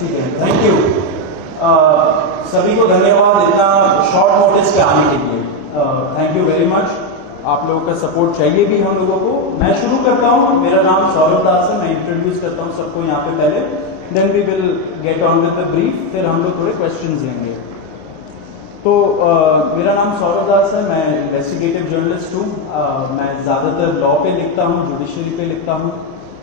ठीक है, thank you. सभी को धन्यवाद इतना शॉर्ट नोटिस पे आने के लिए। Thank you very much. आप लोगों का सपोर्ट चाहिए भी हम लोगों को। मैं शुरू करता हूँ। मेरा नाम सौरभ दास है। मैं इंट्रोड्यूस करता हूँ सबको यहाँ पे पहले, then we will get on with the brief, फिर हम लोग थोड़े क्वेश्चंस लेंगे। तो मेरा नाम सौरभ दास है। मैं इन्वेस्टिगेटिव जर्नलिस्ट हूँ। मैं ज़्यादातर लॉ पे लिखता हूँ, जुडिशरी पे लिखता हूँ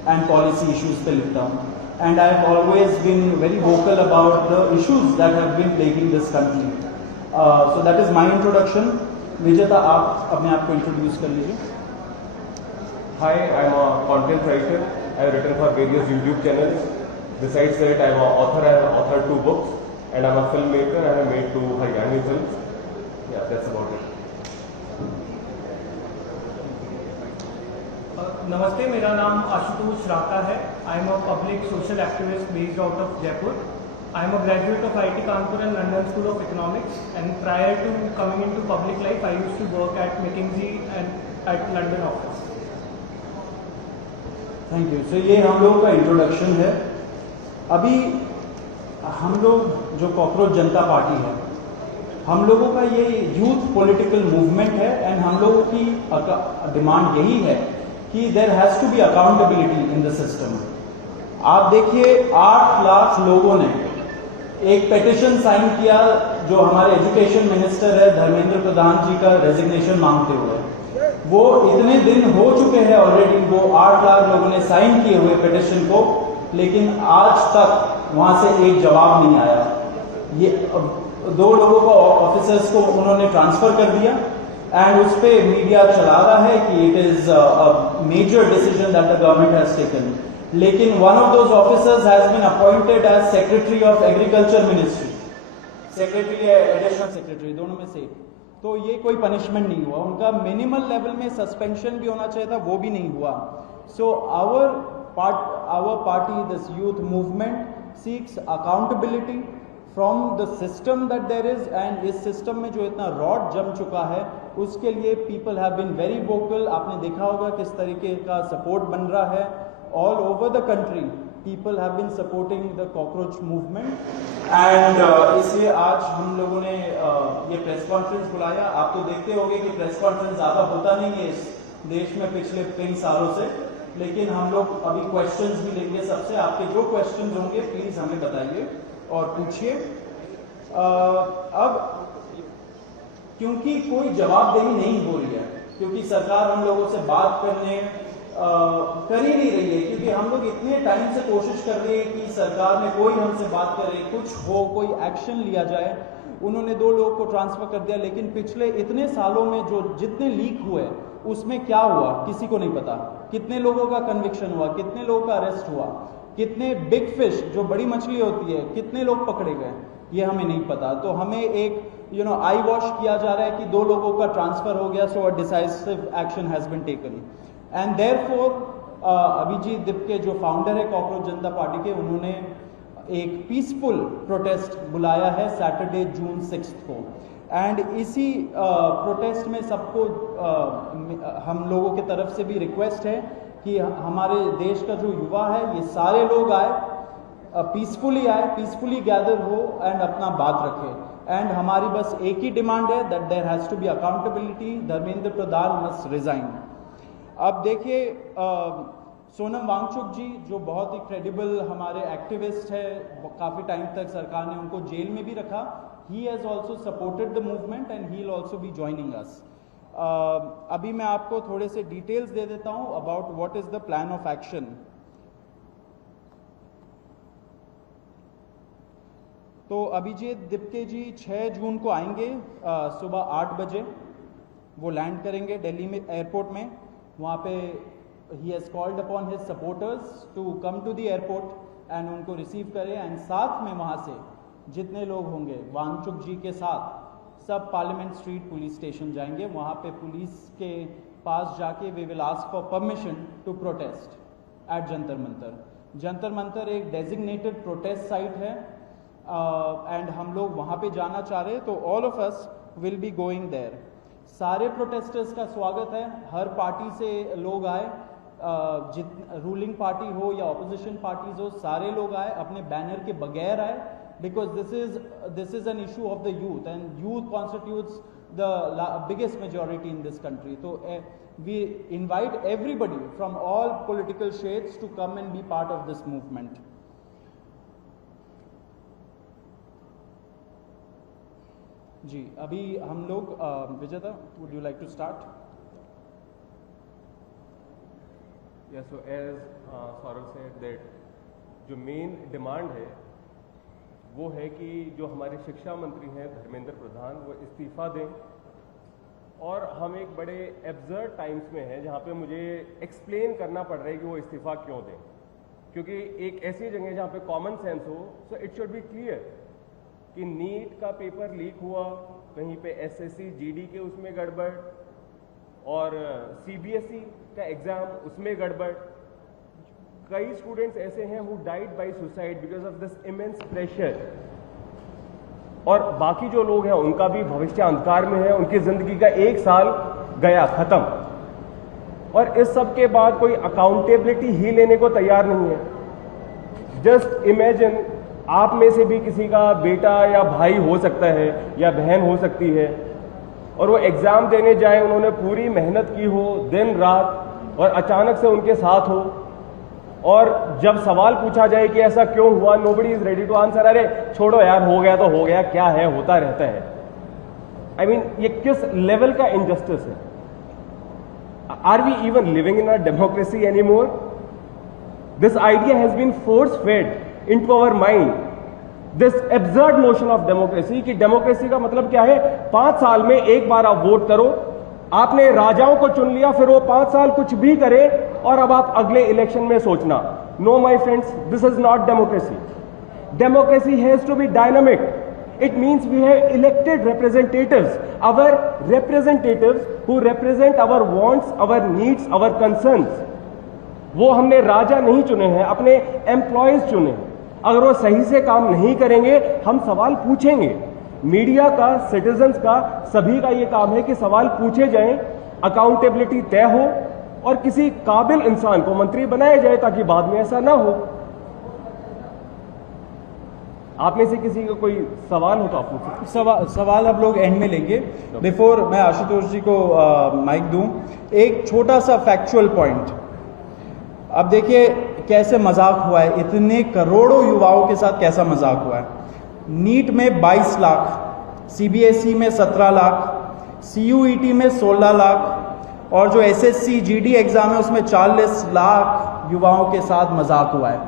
एंड पॉलिसी इश्यूज पे लिखता हूँ। And I have always been very vocal about the issues that have been plaguing this country. So that is my introduction. Vijeta, आप अपने आप को इंट्रोड्यूस कर लीजिए। Hi, I'm a content writer. I have written for various YouTube channels. Besides that, I'm an author. I have authored 2 books, and I'm a filmmaker. I have made 2 Haryani films. Yeah, that's about it. नमस्ते, मेरा नाम आशुतोष राका है। I am a public social activist based out of Jaipur. I am a graduate of IIT Kanpur and London School of Economics, and prior to coming into public life, I used to work at McKinsey and at London office. Thank you. So ये हम लोगों का introduction है। अभी हम लोग जो cockroach जनता party है, हम लोगों का ये यूथ पॉलिटिकल मूवमेंट है एंड हम लोगों की डिमांड यही है कि there has to be accountability in the system. आप देखिए 8 लाख लोगों ने एक पेटिशन साइन किया जो हमारे एजुकेशन मिनिस्टर है धर्मेंद्र प्रधान जी का रेजिग्नेशन मांगते हुए। वो इतने दिन हो चुके हैं ऑलरेडी, वो 8 लाख लोगों ने साइन किए हुए पेटिशन को, लेकिन आज तक वहां से एक जवाब नहीं आया। ये 2 लोगों को, ऑफिसर्स को उन्होंने ट्रांसफर कर दिया एंड उस पर मीडिया चला रहा है कि it is a major decision that the government has taken. लेकिन one of those officers has been appointed as secretary of agriculture ministry, secretary या एडिशनल सेक्रेटरी, दोनों में से। तो ये कोई पनिशमेंट नहीं हुआ उनका। मिनिमल लेवल में सस्पेंशन भी होना चाहिए था, वो भी नहीं हुआ। So our party, this youth movement seeks accountability from the system that there is, and इस सिस्टम में जो इतना रॉड जम चुका है उसके लिए people have been very vocal. आपने देखा होगा किस तरीके का सपोर्ट बन रहा है all over the country. People have been supporting the cockroach movement and इसलिए आज हम लोगों ने ये प्रेस कॉन्फ्रेंस बुलाया। आप तो देखते होंगे कि प्रेस कॉन्फ्रेंस ज़्यादा होता नहीं है इस देश में पिछले कई सालों से, लेकिन हम लोग अभी क्वेश्चंस भी लेंगे सबसे। आपके जो क्वेश्चंस होंगे प्लीज हमें बताइए और पूछिए। अब क्योंकि कोई जवाबदेही नहीं हो रही है, क्योंकि सरकार हम लोगों से बात करने कर ही नहीं रही है, क्योंकि हम लोग इतने टाइम से कोशिश कर रहे हैं कि सरकार में कोई हमसे बात करे, कुछ हो, कोई एक्शन लिया जाए। उन्होंने 2 लोगों को ट्रांसफर कर दिया, लेकिन पिछले इतने सालों में जो जितने लीक हुए उसमें क्या हुआ किसी को नहीं पता। कितने लोगों का कन्विक्शन हुआ, कितने लोगों का अरेस्ट हुआ, कितने बिग फिश जो बड़ी मछली होती है कितने लोग पकड़े गए, ये हमें नहीं पता। तो हमें एक आई वॉश किया जा रहा है कि 2 लोगों का ट्रांसफर हो गया, so a decisive action has been taken. And therefore Abhijit Dipke जो फाउंडर है कॉकरोच जनता पार्टी के, उन्होंने एक पीसफुल प्रोटेस्ट बुलाया है सैटरडे जून 6 को। एंड इसी प्रोटेस्ट में सबको हम लोगों की तरफ से भी रिक्वेस्ट है कि हमारे देश का जो युवा है ये सारे लोग आए, पीसफुली आए, पीसफुली गैदर हो एंड अपना बात रखें। एंड हमारी बस एक ही डिमांड है that there has to be accountability, Dharmendra Pradhan must resign. अब देखिए सोनम वांगचुक जी जो बहुत ही क्रेडिबल हमारे एक्टिविस्ट है, काफ़ी टाइम तक सरकार ने उनको जेल में भी रखा। He has also supported the movement and he will also be joining us. अभी मैं आपको थोड़े से डिटेल्स दे देता हूँ about what is the plan of action. तो अभिजीत दिप्के जी 6 जून को आएंगे सुबह 8 बजे। वो लैंड करेंगे दिल्ली में एयरपोर्ट में। वहाँ पे he has called upon his supporters to come to the airport and उनको रिसीव करें। एंड साथ में वहाँ से जितने लोग होंगे वांगचुक जी के साथ सब पार्लियामेंट स्ट्रीट पुलिस स्टेशन जाएंगे। वहाँ पे पुलिस के पास जाके we will ask for permission to protest at Jantar Mantar. Jantar Mantar एक डेजिग्नेटेड प्रोटेस्ट साइट है एंड हम लोग वहाँ पे जाना चाह रहे हैं, तो all of us will be going there. सारे प्रोटेस्टर्स का स्वागत है, हर पार्टी से लोग आए रूलिंग पार्टी हो या ऑपोजिशन पार्टीज हो, सारे लोग आए, अपने बैनर के बगैर आए, because this is an issue of the youth, and youth constitutes the biggest majority in this country. So we invite everybody from all political shades to come and be part of this movement. जी, अभी हम लोग विजेता, would you like to start? Yeah, so as Saurav said that जो main demand है वो है कि जो हमारे शिक्षा मंत्री हैं धर्मेंद्र प्रधान, वो इस्तीफा दें। और हम एक बड़े एब्सर्ड टाइम्स में हैं जहाँ पे मुझे एक्सप्लेन करना पड़ रहा है कि वो इस्तीफा क्यों दें, क्योंकि एक ऐसी जगह जहाँ पे कॉमन सेंस हो, so it should be clear कि नीट का पेपर लीक हुआ, कहीं पे एसएससी जीडी के उसमें गड़बड़, और सीबीएसई का एग्जाम उसमें गड़बड़। कई स्टूडेंट्स ऐसे हैं who died by suicide because of this immense pressure, और बाकी जो लोग हैं उनका भी भविष्य अंधकार में है, उनकी जिंदगी का एक साल गया खत्म, और इस सब के बाद कोई अकाउंटेबिलिटी ही लेने को तैयार नहीं है। जस्ट इमेजिन, आप में से भी किसी का बेटा या भाई हो सकता है या बहन हो सकती है, और वो एग्जाम देने जाए, उन्होंने पूरी मेहनत की हो दिन रात, और अचानक से उनके साथ हो, और जब सवाल पूछा जाए कि ऐसा क्यों हुआ, nobody is ready to answer. अरे छोड़ो यार, हो गया तो हो गया, क्या है, होता रहता है। आई मीन, ये किस लेवल का इनजस्टिस है? Are we even living in a democracy anymore? This idea has been force fed into our mind, this absurd notion of democracy, कि डेमोक्रेसी का मतलब क्या है? 5 साल में एक बार आप वोट करो, आपने राजाओं को चुन लिया, फिर वो 5 साल कुछ भी करे, और अब आप अगले इलेक्शन में सोचना। No my friends, this is not democracy. Democracy has to be dynamic. It means we have elected representatives, our representatives who represent our wants, our needs, our concerns. वो हमने राजा नहीं चुने हैं, अपने एम्प्लॉयज चुने हैं। अगर वो सही से काम नहीं करेंगे, हम सवाल पूछेंगे। मीडिया का, सिटीजन्स का, सभी का ये काम है कि सवाल पूछे जाएं, अकाउंटेबिलिटी तय हो, और किसी काबिल इंसान को मंत्री बनाया जाए ताकि बाद में ऐसा ना हो। आप में से किसी का कोई सवाल हो तो आप पूछिए। सवाल अब लोग एंड में लेंगे। बिफोर मैं आशुतोष जी को माइक दूं, एक छोटा सा फैक्चुअल पॉइंट। अब देखिए कैसे मजाक हुआ है, इतने करोड़ों युवाओं के साथ कैसा मजाक हुआ है। नीट में 22 लाख, सीबीएसई में 17 लाख, सीयूईटी में 16 लाख, और जो एसएससी जीडी एग्जाम है उसमें 40 लाख युवाओं के साथ मजाक हुआ है।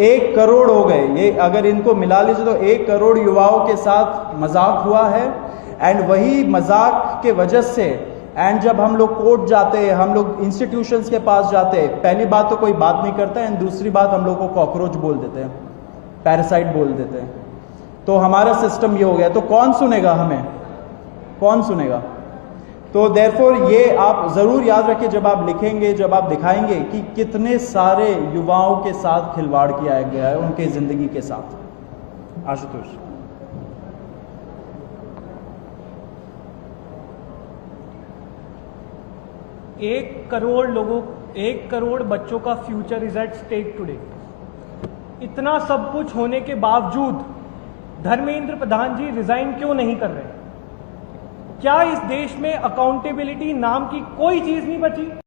1 करोड़ हो गए ये, अगर इनको मिला लीजिए तो 1 करोड़ युवाओं के साथ मजाक हुआ है। एंड वही मजाक के वजह से, एंड जब हम लोग कोर्ट जाते हैं, हम लोग इंस्टीट्यूशंस के पास जाते हैं, पहली बात तो कोई बात नहीं करता है, एंड दूसरी बात हम लोग को कॉकरोच बोल देते हैं, पैरासाइट बोल देते हैं। तो हमारा सिस्टम ये हो गया, तो कौन सुनेगा हमें, कौन सुनेगा? तो देयरफॉर ये आप जरूर याद रखिए जब आप लिखेंगे, जब आप दिखाएंगे कि कितने सारे युवाओं के साथ खिलवाड़ किया गया है, उनके जिंदगी के साथ। आशुतोष। 1 करोड़ लोगों, 1 करोड़ बच्चों का future is at stake today. इतना सब कुछ होने के बावजूद धर्मेंद्र प्रधान जी रिजाइन क्यों नहीं कर रहे? क्या इस देश में अकाउंटेबिलिटी नाम की कोई चीज नहीं बची?